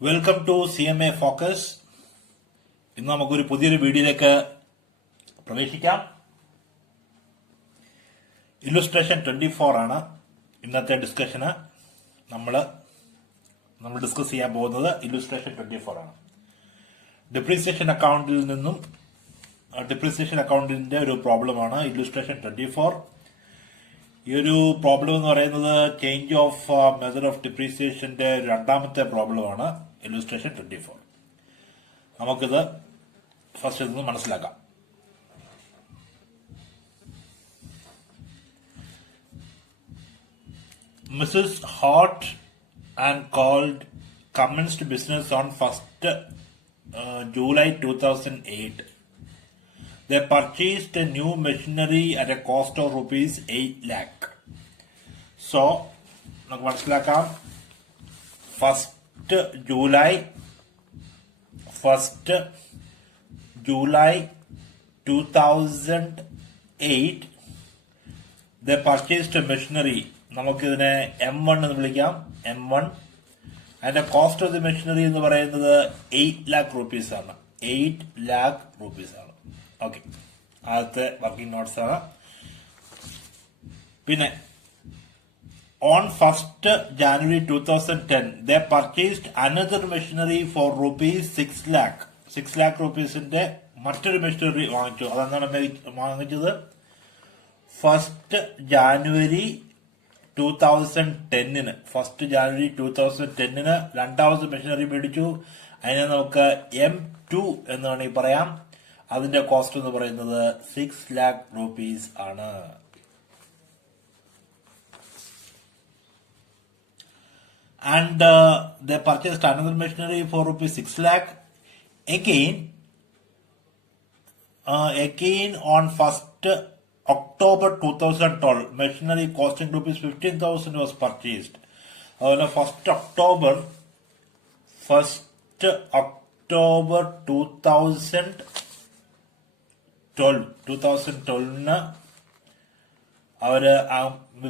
Welcome to CMA focus. ഇന്ന് നമുക്കൊരു പുതിയൊരു വീഡിയോയിലേക്ക് പ്രവേശിക്കാം. ഇല്ലുസ്ട്രേഷൻ 24 ആണ് ഇന്നത്തെ ഡിസ്കഷന്. നമ്മൾ ഡിസ്കസ് ചെയ്യാൻ പോകുന്നത് ഇല്ലുസ്ട്രേഷൻ 24 ആണ്. ഡിപ്രീസിയേഷൻ അക്കൗണ്ടിന്റെ ഒരു പ്രോബ്ലമാണ് ഇല്ലുസ്ട്രേഷൻ 24. ഈ ഒരു പ്രോബ്ലം എന്ന് പറയുന്നത് ചേഞ്ച് ഓഫ് മെത്തേഡ് ഓഫ് ഡിപ്രീസിയേഷന്റെ രണ്ടാമത്തെ പ്രോബ്ലമാണ് ഇല്ലുസ്ട്രേഷൻ 24. നമുക്കിത് ഫസ്റ്റ് നിന്ന് മനസ്സിലാക്കാം. Mrs. Hart and Cold commenced business on 1st July 2008. They purchased a new machinery at a cost of rupees 8 lakh. So, നമുക്ക് മനസ്സിലാക്കാം. 1st July 2008 they purchased a machinery. നമുക്കിതിനെ M1 എന്ന് വിളിക്കാം. M1 അതിന്റെ cost of the machinery എന്ന് പറയുന്നത് 8 lakh rupees ആണ്. 8 lakh rupees ആണ്. ഓക്കെ, ആദ്യത്തെ വർക്കിംഗ് നോട്ട്സ് ആണ്. പിന്നെ on 1st January 2010 they purchased another machinery for rupees 6 lakh. 6 lakh rupeesന്റെ മറ്റൊരു മെഷീനറി വാങ്ങിച്ചു. അതെന്താണ് വാങ്ങിച്ചത്? 1st January 2010 1st January 2010 രണ്ടാമത്തെ മെഷീനറി മേടിച്ചു. അതിനെ നമുക്ക് M2 എന്ന് വേണമെങ്കിൽ പറയാം. അതിന്റെ കോസ്റ്റ് എന്ന് പറയുന്നത് 6 lakh rupees ആണ്. And they purchased another machinery for rupees 6 lakh. Again on 1st October 2012, machinery costing rupees 15,000 was purchased. അതുപോലെ 1st October 2012 അവര്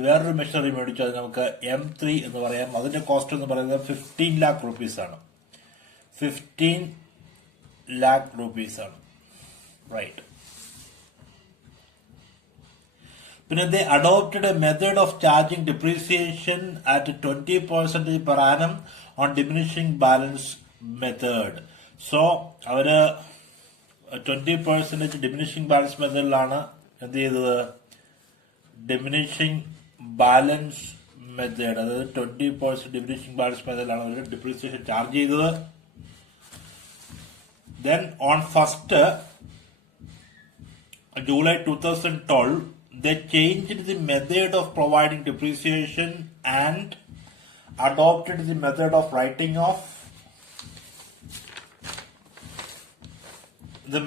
വേറൊരു മെഷീനറി മേടിച്ചു. അത് നമുക്ക് M3 എന്ന് പറയാം. അതിന്റെ കോസ്റ്റ് എന്ന് പറയുന്നത് 15 lakh rupees ആണ്. 15 lakh rupees ആണ്. റൈറ്റ്. പിന്നെ they adopted a method of charging depreciation at 20% per annum on diminishing balance method. So അവര് 20% diminishing balance മെത്തേഡിലാണ് എന്ത് ചെയ്തത്? ഡിമിനിഷിംഗ് ബാലൻസ് മെത്തേഡ്, അതായത് 20% ഡിമിനിഷിംഗ് ബാലൻസ് മെത്തേഡിലാണ് അവർ ഡിപ്രീസിയേഷൻ ചാർജ് ചെയ്തത്. Then on 1st July 2012 they changed the method of providing depreciation and adopted the method of writing off the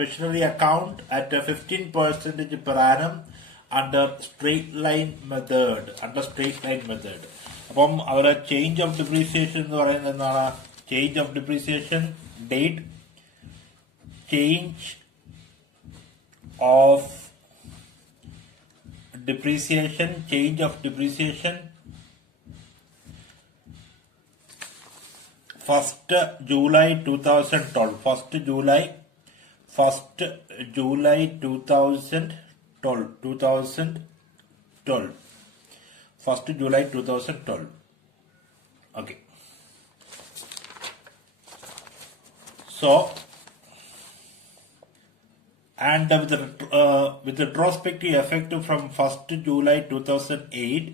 machinery account at a 15% per annum under straight line method. അപ്പം അവരെ change of depreciation എന്ന് പറയുന്നത് എന്താണ്? Change of depreciation date, change of depreciation 1st July 2012. 1st July 2012. 1st July 2012. Okay. So, and with retrospective effect from 1st July 2008,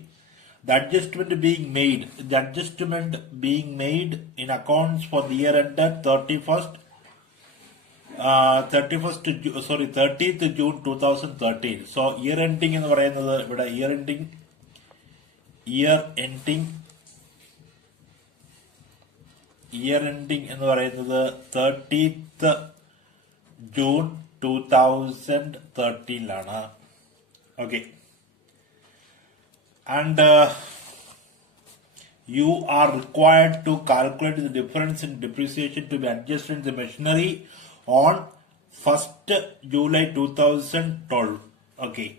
the adjustment being made in accounts for the year ended 30th June 2013. So year ending എന്ന് പറയുന്നത് ഇവിടെ year ending എന്ന് പറയുന്നത് 30th June 2013 Okay. And you are required to calculate the difference in depreciation to be adjusted in the machinery on 1st July 2012. Okay.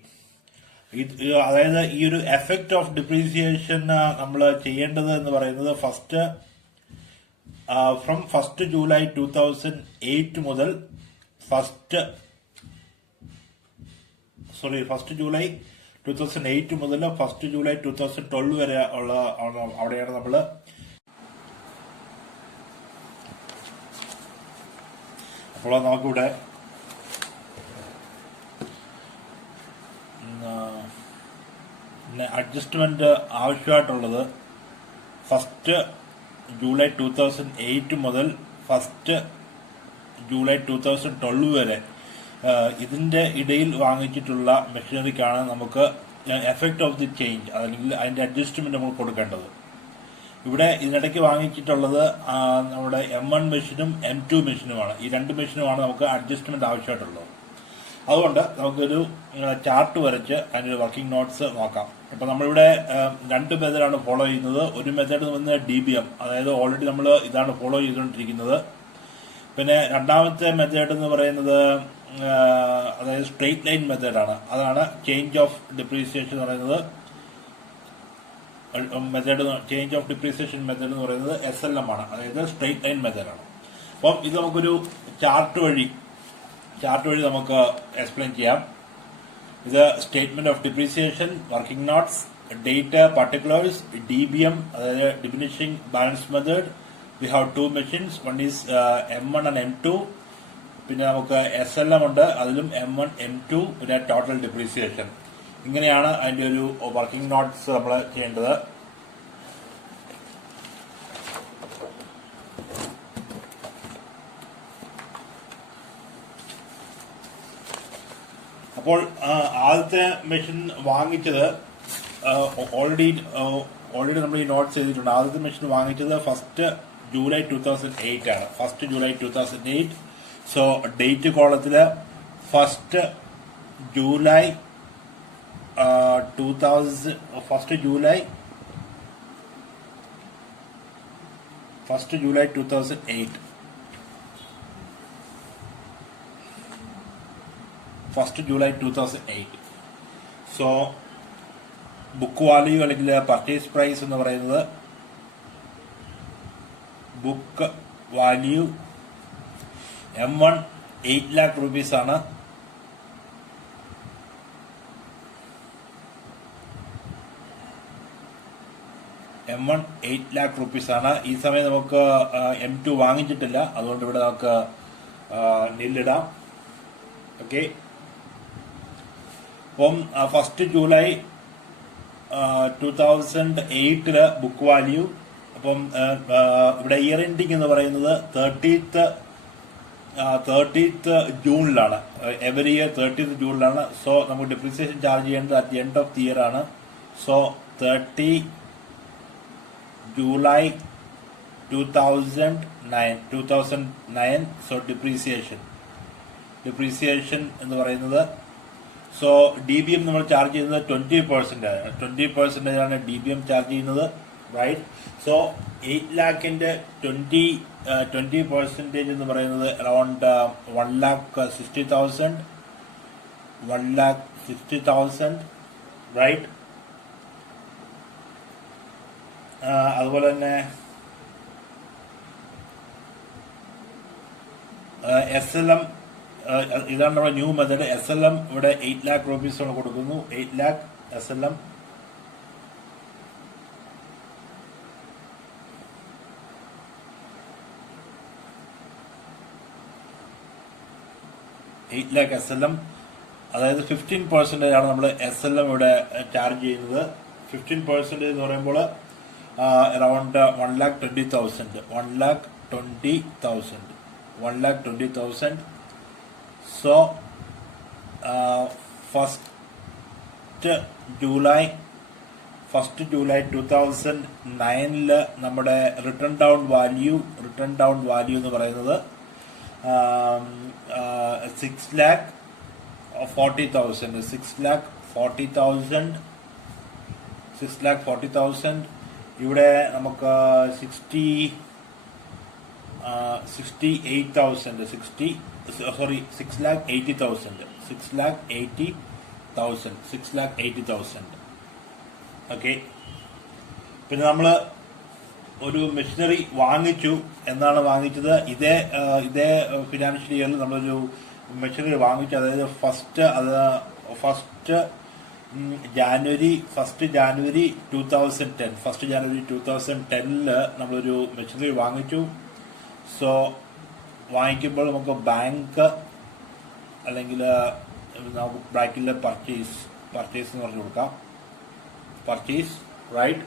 അതായത് ഈ ഒരു effect of depreciation നമ്മൾ ചെയ്യേണ്ടത് എന്ന് പറയുന്നത് ഫ്രം 1 ജൂലൈ 2008 മുതൽ 1 ജൂലൈ 2008 മുതൽ 1 ജൂലൈ 2012 വരെ ഉള്ള അവിടെയാണ് നമ്മൾ അപ്പോൾ നമുക്കിവിടെ അഡ്ജസ്റ്റ്മെന്റ് ആവശ്യമായിട്ടുള്ളത് 1 ജൂലൈ 2008 മുതൽ 1 ജൂലൈ 2012 വരെ ഇതിന്റെ ഇടയിൽ വാങ്ങിച്ചിട്ടുള്ള മെഷീനറിക്കാണ് നമുക്ക് എഫക്ട് ഓഫ് ദി ചേഞ്ച് അല്ലെങ്കിൽ അതിന്റെ അഡ്ജസ്റ്റ്മെന്റ് നമ്മൾ കൊടുക്കേണ്ടത്. ഇവിടെ ഇതിനിടയ്ക്ക് വാങ്ങിച്ചിട്ടുള്ളത് നമ്മുടെ M1 മെഷീനും M2 മെഷീനുമാണ്. ഈ 2 മെഷീനുമാണ് നമുക്ക് അഡ്ജസ്റ്റ്മെന്റ് ആവശ്യമായിട്ടുള്ളത്. അതുകൊണ്ട് നമുക്കൊരു ചാർട്ട് വരച്ച് അതിന്റെ വർക്കിംഗ് നോട്ട്സ് നോക്കാം. ഇപ്പൊ നമ്മളിവിടെ 2 മെത്തേഡാണ് ഫോളോ ചെയ്യുന്നത്. ഒരു മെത്തേഡ് വന്ന് DBM, അതായത് ഓൾറെഡി നമ്മൾ ഇതാണ് ഫോളോ ചെയ്തുകൊണ്ടിരിക്കുന്നത്. പിന്നെ രണ്ടാമത്തെ മെത്തേഡ് എന്ന് പറയുന്നത് അതായത് സ്ട്രെയിറ്റ് ലൈൻ മെത്തേഡാണ്. അതാണ് ചേഞ്ച് ഓഫ് ഡിപ്രീസിയേഷൻ എന്ന് പറയുന്നത്. ചേഞ്ച് ഓഫ് ഡിപ്രീസിയേഷൻ മെത്തേഡ് എന്ന് പറയുന്നത് SLM ആണ്, അതായത് സ്ട്രെയിറ്റ് ലൈൻ മെത്തേഡാണ്. അപ്പം ഇത് നമുക്കൊരു ചാർട്ട് വഴി നമുക്ക് എക്സ്പ്ലെയിൻ ചെയ്യാം. ഇത് statement of depreciation, working notes, data particulars, DBM അതായത് diminishing balance method. We have 2 machines, one is M1 and M2. പിന്നെ നമുക്ക് SLM ഉണ്ട്, അതിലും M1 M2, പിന്നെ ടോട്ടൽ ഡിപ്രീസിയേഷൻ. ഇങ്ങനെയാണ് അതിന്റെ ഒരു വർക്കിംഗ് നോട്ട്സ് നമ്മൾ ചെയ്യേണ്ടത്. അപ്പോൾ ആദ്യത്തെ മെഷീൻ വാങ്ങിച്ചത് ഓൾറെഡി നമ്മൾ ഈ നോട്ട്സ് ചെയ്തിട്ടുണ്ട്. ആദ്യത്തെ മെഷീൻ വാങ്ങിച്ചത് 1 ജൂലൈ 2008 ആണ്. 1 ജൂലൈ 2008. സോ ഡേറ്റ് കോളത്തില് 1 July 2008 1 July 2008. So book value അല്ലെങ്കിൽ പർച്ചേസ് പ്രൈസ് എന്ന് പറയുന്നത് book value M1 8 lakh rupees ആണ്. M1 8 lakh rupees ആണ്. ഈ സമയം നമുക്ക് M2 വാങ്ങിച്ചിട്ടില്ല, അതുകൊണ്ട് ഇവിടെ നമുക്ക് നില്ലിടാം. ഓക്കെ. അപ്പം 1 ജൂലൈ 2008 ബുക്ക് വാല്യൂ. അപ്പം ഇവിടെ ഇയർ എൻഡിങ് എന്ന് പറയുന്നത് 30th ജൂണിലാണ്. എവറി ഇയർ 30th ജൂണിലാണ്. സോ നമുക്ക് ഡിപ്രീസിയേഷൻ ചാർജ് ചെയ്യേണ്ടത് at the end of the year ആണ്. So 30 July 2009. സോ ഡിപ്രീസിയേഷൻ എന്ന് പറയുന്നത്, സോ DBM നമ്മൾ ചാർജ് ചെയ്യുന്നത് 20% ആണ് DBM ചാർജ് ചെയ്യുന്നത്, റൈറ്റ്? സോ 8 lakhന്റെ 20% എന്ന് പറയുന്നത് അറൌണ്ട് 1,60,000, റൈറ്റ്? അതുപോലെ തന്നെ SLM, ഇതാണ് നമ്മുടെ ന്യൂ മെത്തേഡ്. SLM ഇവിടെ 8 lakh rupees ആണ് കൊടുക്കുന്നു. 8 lakh SLM. അതായത് 15% ആണ് നമ്മൾ SLM ഇവിടെ ചാർജ് ചെയ്യുന്നത്. 15% എന്ന് പറയുമ്പോൾ അറൌണ്ട് 1,20,000. സോ 1 ജൂലൈ 2009 നമ്മുടെ റിട്ടേൺ ഡൗൺ വാല്യൂ എന്ന് പറയുന്നത് 6,40,000. ഇവിടെ നമുക്ക് 6,80,000. 6,80,000. ഓക്കെ, പിന്നെ നമ്മൾ ഒരു മെഷീനറി വാങ്ങിച്ചു. എന്നാണ് വാങ്ങിച്ചത്? ഇതേ ഫിനാൻഷ്യൽ ഇയറിൽ നമ്മളൊരു മെഷീനറി വാങ്ങിച്ചു. അതായത് ഫസ്റ്റ് ജാനുവരി 2010 നമ്മളൊരു മെഷീനറി വാങ്ങിച്ചു. സോ വാങ്ങിക്കുമ്പോൾ നമുക്ക് ബാങ്ക് അല്ലെങ്കിൽ നമുക്ക് ബാക്കിൽ പർച്ചേസ് എന്ന് പറഞ്ഞു കൊടുക്കാം. Purchase, right.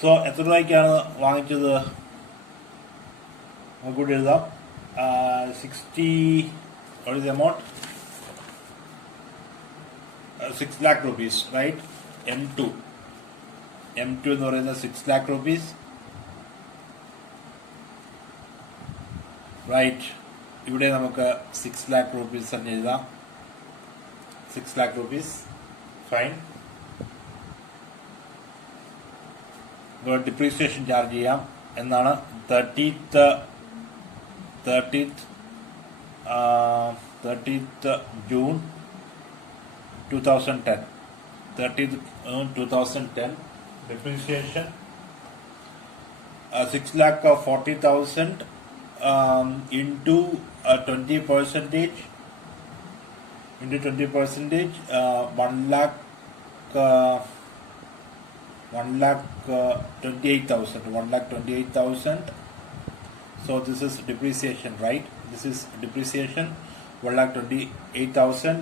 സോ എത്ര രൂപയ്ക്കാണ് വാങ്ങിച്ചത്? നമുക്ക് കൂടി എഴുതാം. 60, what is the amount? 6 lakh rupees, right? M2 എന്ന് പറയുന്നത് 6 lakh rupees, റൈറ്റ്. ഇവിടെ നമുക്ക് 6 lakh rupees എന്ന് എഴുതാം. 6 lakh rupees, fine. Depreciation charge ചെയ്യാം. എന്നാണ് 30th June 2010. 30th June 2010 depreciation 6,40,000 into 20%, 1,28,000. So this is depreciation, right? This is depreciation, 1,28,000.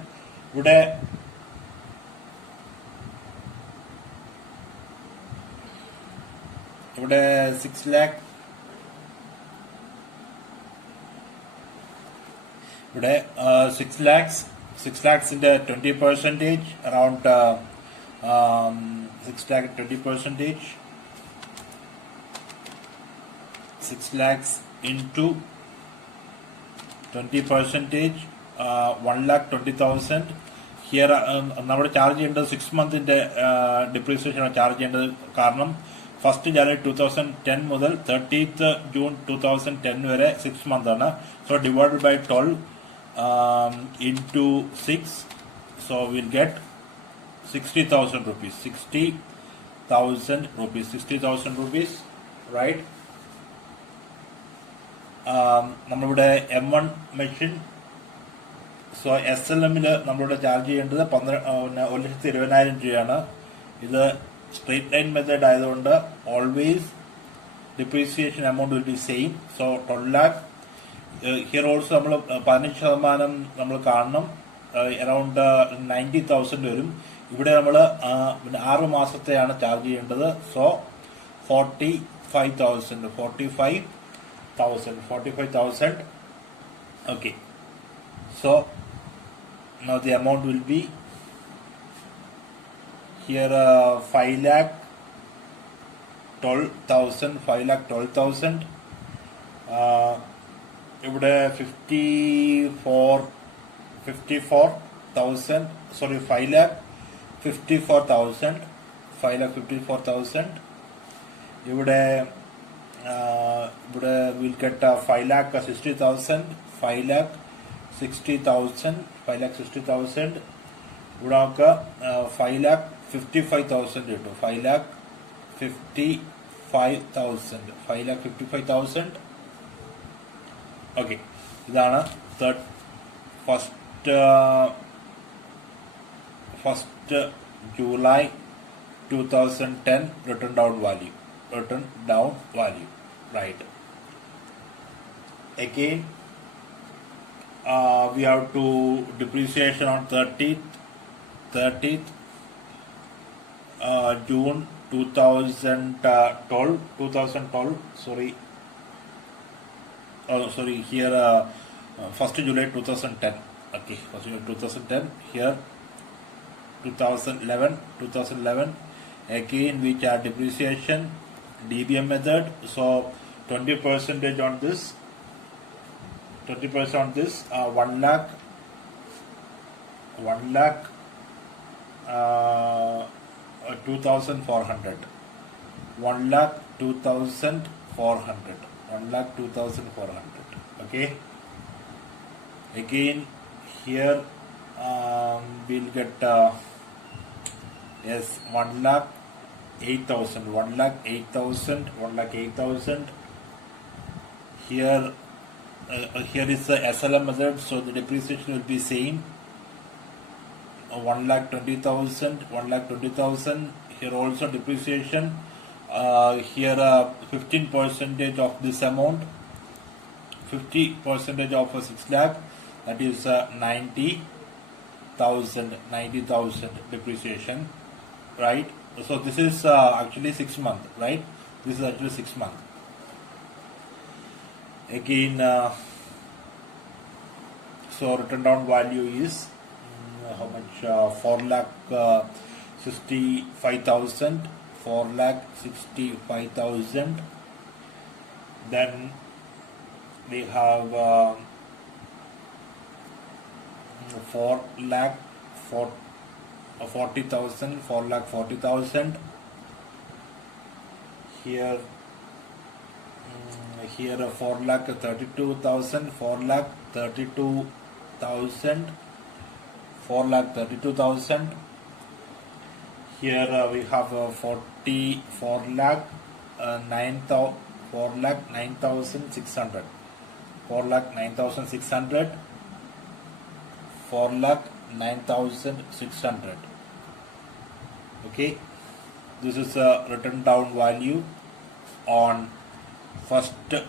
ഇവിടെ 6 lakh, ഇവിടെ 6 lakhs-ന്റെ 20%, around 6 lakh 20%, 6 lakhs into 20%, 1,20,000. Here നമ്മൾ ചാർജ് ചെയ്യേണ്ടത് 6 months ഡിപ്രീസിയേഷൻ ചാർജ് ചെയ്യേണ്ടത്. കാരണം 1st January 2010 മുതൽ 30th June 2010 വരെ 6 months ആണ്. So divided by 12 into 6, so we'll get 60,000 rupees. 60,000 rupees, right? നമ്മളിവിടെ M1 മെഷീൻ, സോ SLM-ൽ നമ്മളിവിടെ ചാർജ് ചെയ്യേണ്ടത് 1,20,000 രൂപയാണ്. ഇത് സ്ട്രെയിറ്റ് ലൈൻ മെത്തേഡ് ആയതുകൊണ്ട് always depreciation amount will be same. So 12 lakh. Here also നമ്മൾ 15% നമ്മൾ കാണണം. അറൌണ്ട് 90,000 വരും. ഇവിടെ നമ്മൾ 6 മാസത്തെയാണ് ചാർജ് ചെയ്യേണ്ടത്. So 45,000. Okay. So now the amount will be here 5,12,000. ഇവിടെ 54,000. Sorry, 5,54,000. 5,54,000. ഇവിടെ we'll get 5,60,000. 5,60,000. 5,60,000. ഇവിടെ നമുക്ക് 5,55,000 കിട്ടും. 5,55,000. 5,55,000. ഓക്കെ, ഇതാണ് first July 2010 written down value, right? Again, we have to depreciation on 30th June 2012. Sorry, here 1st July 2010. Okay, 1st July 2010. Here 2011. Again, we charge depreciation DBM method. So 20% on this. 20% on this. 1 lakh. 2,400. 1,02,400. 1,02,400. Okay. Again, here we'll get yes 1,08,000, 1,08,000, 1,08,000. Here here is the SLM method, so the depreciation will be same. 1,20,000, 1,20,000. Here also depreciation. Here 15% of this amount, 50% of 6 lakh, that is 90,000, 90,000 depreciation, right? So this is actually 6 months, right? This is actually 6 months. Again, so written down value is how much? 4,65,000, 4,65,000. Then we have 4,40,000, 4,40,000. Here 4,32,000, 4,32,000, 4,32,000. Here we have 4,9,600, 4,9,600, 4,9,600. Okay, this is a written down value on 1st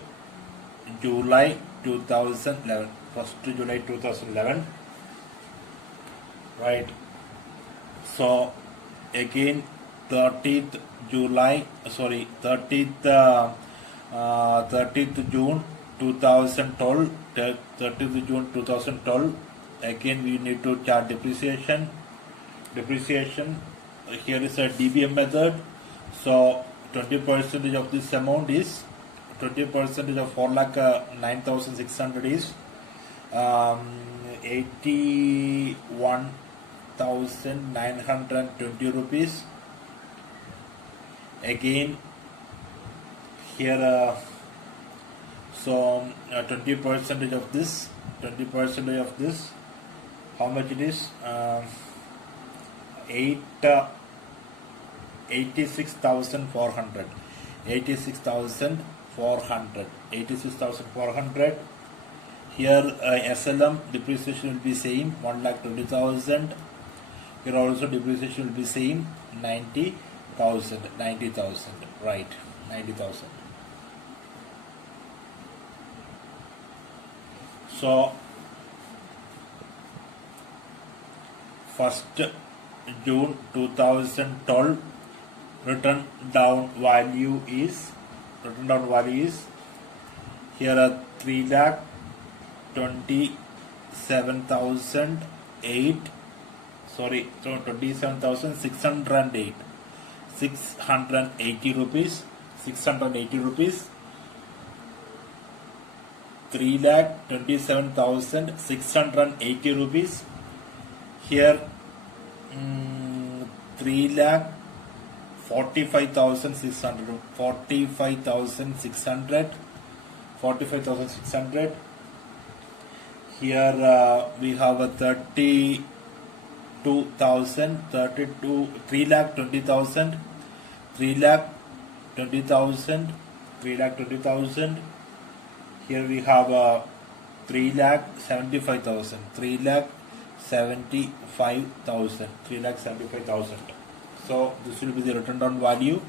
July 2011. 1st July 2011. Right. So again 30th July, sorry, 30th June 2012, 30th June 2012. Again we need to chart depreciation. Depreciation. Here is a DBM method. So 20% of this amount is 20% of 4,09,600 is 81,920 rupees. Again here so 20% of this, 20% of this, how much it is? 86,400, 86,400, 86,400. Here SLM depreciation will be same, 1,20,000. Here also depreciation will be same, 90,000, 90,000, right, 90,000. So 1st June 2012 written down value is here are 3,27,008, sorry, so 27,608, 680 rupees, 680 rupees. 3,27,680 rupees. Here 3,45,600, 45,600, 45,600. Here we have a 32,000, 3,20,000, 3,20,000, 3,20,000. Here we have 3,75,000, 3,75,000, 3,75,000. So this will be the written down value.